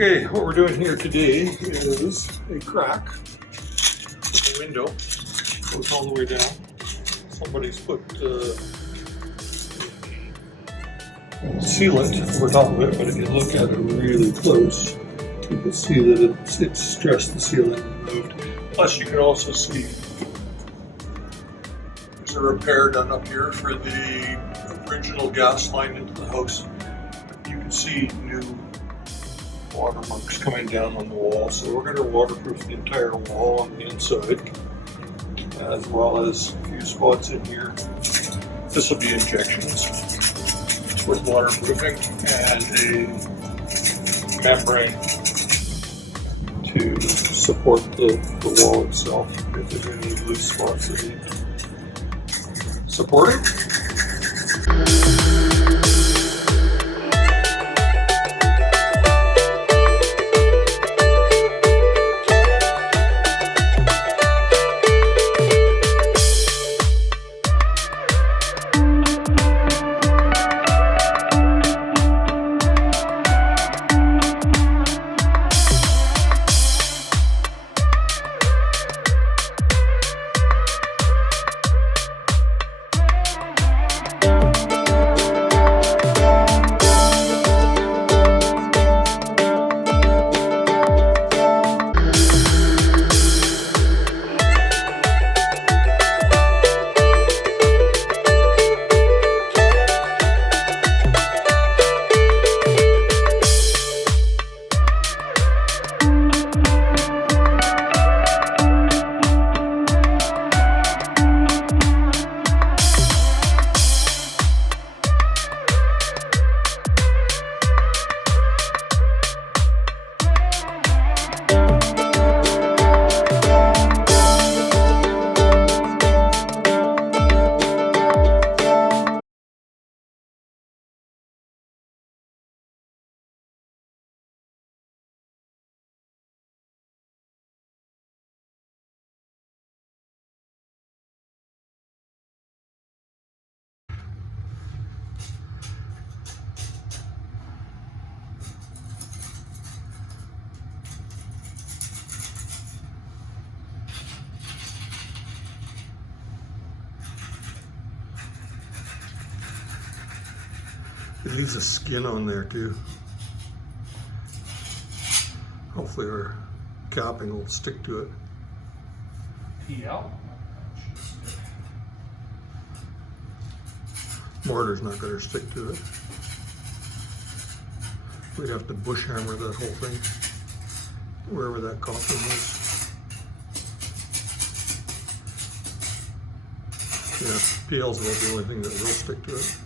Okay, what we're doing here today is a crack in the window. Goes all the way down. Somebody's put sealant over top of it, but if you look at it really close, you can see that it's stressed the sealant removed. Plus, you can also see there's a repair done up here for the original gas line into the house. You can see new watermarks coming down on the wall, so we're going to waterproof the entire wall on the inside, as well as a few spots in here. This will be injections with waterproofing and a membrane to support the wall itself if there's any loose spots that need supporting. It leaves a skin on there too. Hopefully our capping will stick to it. Yeah. Mortar's not going to stick to it. We'd have to bush hammer that whole thing, wherever that coffin is. Yeah, PL's about the only thing that will stick to it.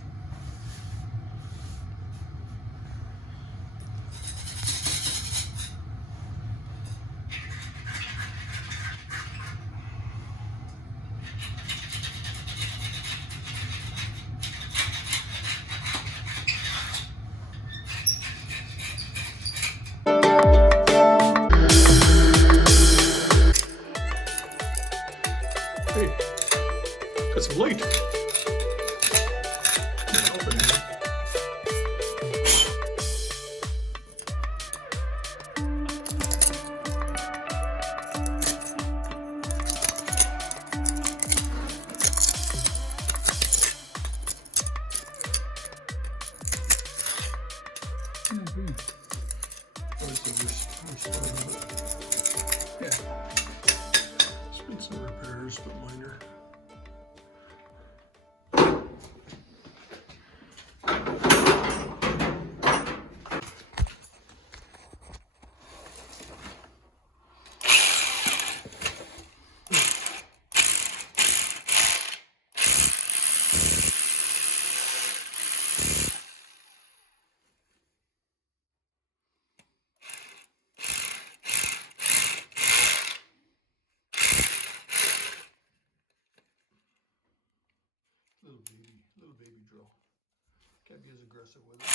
Hey, got some light. Yeah. It's been some repairs, but minor. Little baby drill. Can't be as aggressive with it.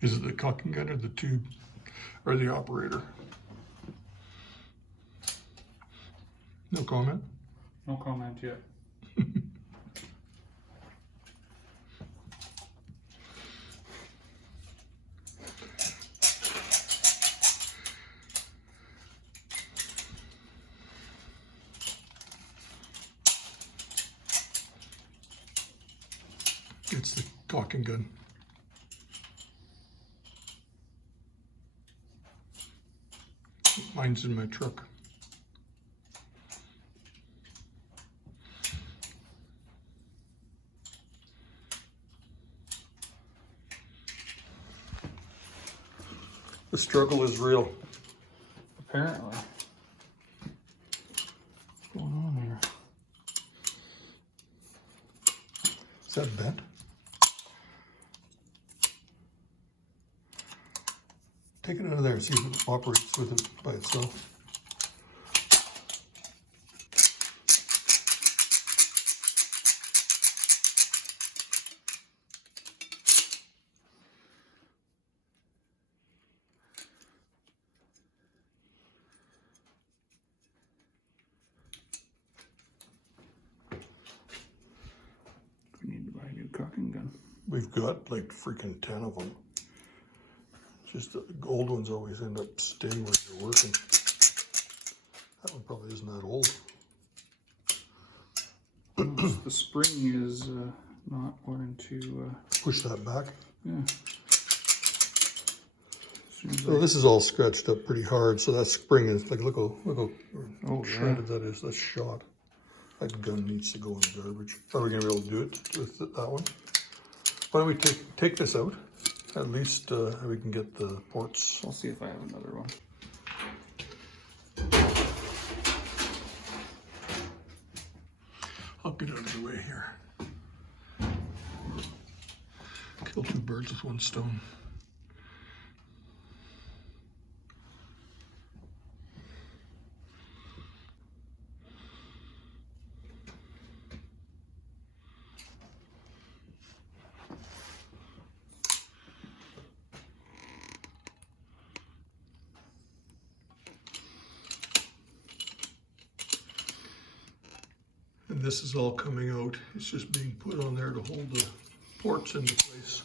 Is it the caulking gun or the tube or the operator? No comment? No comment yet. It's the caulking gun. Mine's in my truck. The struggle is real. Apparently. What's going on here? Is that bent? Take it out of there and see if it operates with it by itself. We need to buy a new caulking gun. We've got like freaking 10 of them. Just the old ones always end up staying where you're working. That one probably isn't that old. The spring is not wanting to. Push that back. Yeah. Seems So like, this is all scratched up pretty hard. So that spring is like, look how oh, shredded that is. That's shot. That gun needs to go in the garbage. Are we gonna be able to do it with that one? Why don't we take this out? At least we can get the ports. I'll see if I have another one. I'll get out of the way here. Kill two birds with one stone. And this is all coming out. It's just being put on there to hold the ports into place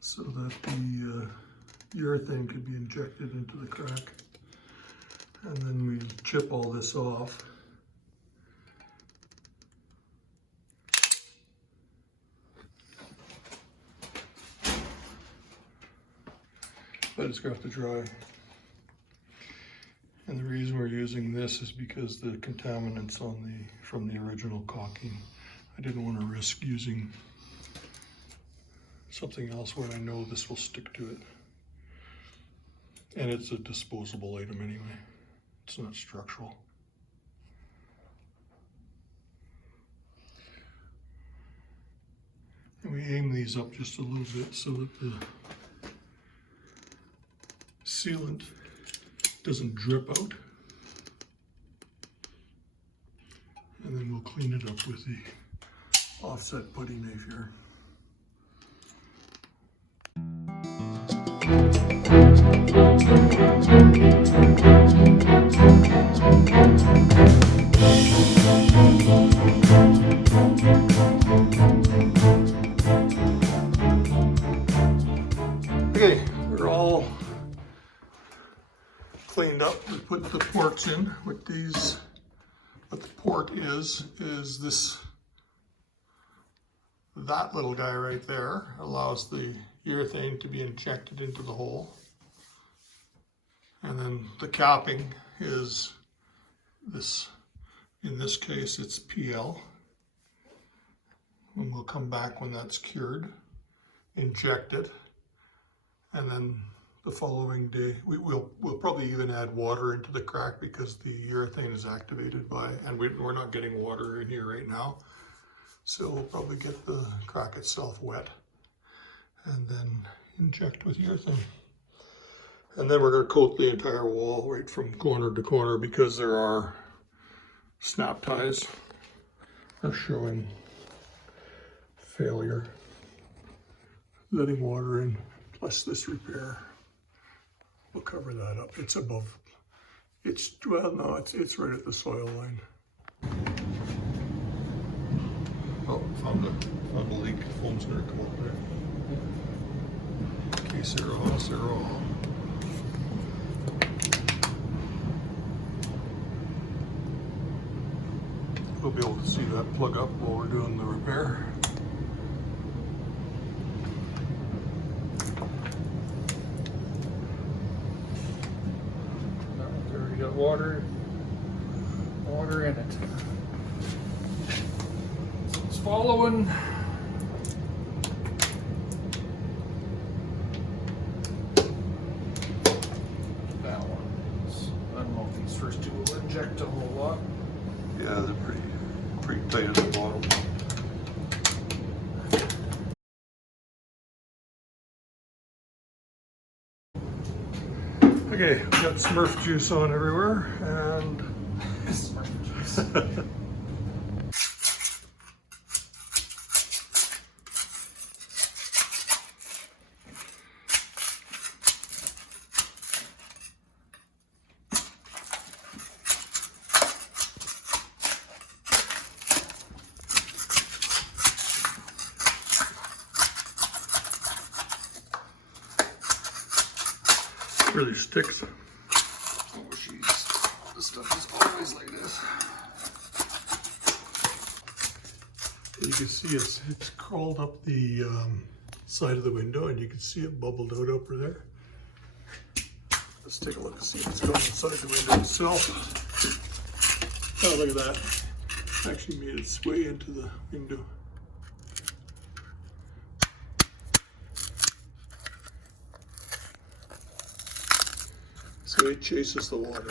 so that the urethane could be injected into the crack. And then we chip all this off. But it's got to dry. And the reason we're using this is because the contaminants from the original caulking. I didn't want to risk using something else when I know this will stick to it. And it's a disposable item anyway. It's not structural. And we aim these up just a little bit so that the sealant doesn't drip out. And then we'll clean it up with the offset putty knife here. Okay, we're all cleaned up. We put the ports in with these. What the port is this, that little guy right there allows the urethane to be injected into the hole. And then the capping is this, in this case it's PL. And we'll come back when that's cured, inject it, and then the following day, we'll probably even add water into the crack because the urethane is activated by, and we're not getting water in here right now. So we'll probably get the crack itself wet and then inject with urethane. And then we're going to coat the entire wall right from corner to corner because there are snap ties are showing failure. Letting water in plus this repair will cover that up. It's above, well, no, it's right at the soil line. Oh, found a leak. Foam's gonna come up there. Okay, zero. We'll be able to see that plug up while we're doing the repair. There we got water in it. So it's following. That one. I don't know if these first two will inject a whole lot. Yeah, they're pretty tight at the bottom. Okay, we got Smurf juice on everywhere, and Smurf juice. really sticks. Oh jeez, this stuff is always like this. You can see it's crawled up the side of the window, and you can see it bubbled out over there. Let's take a look and see what's going inside the window itself. Oh, look at that. Actually made its way into the window. So it chases the water.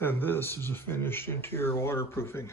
And this is a finished interior waterproofing.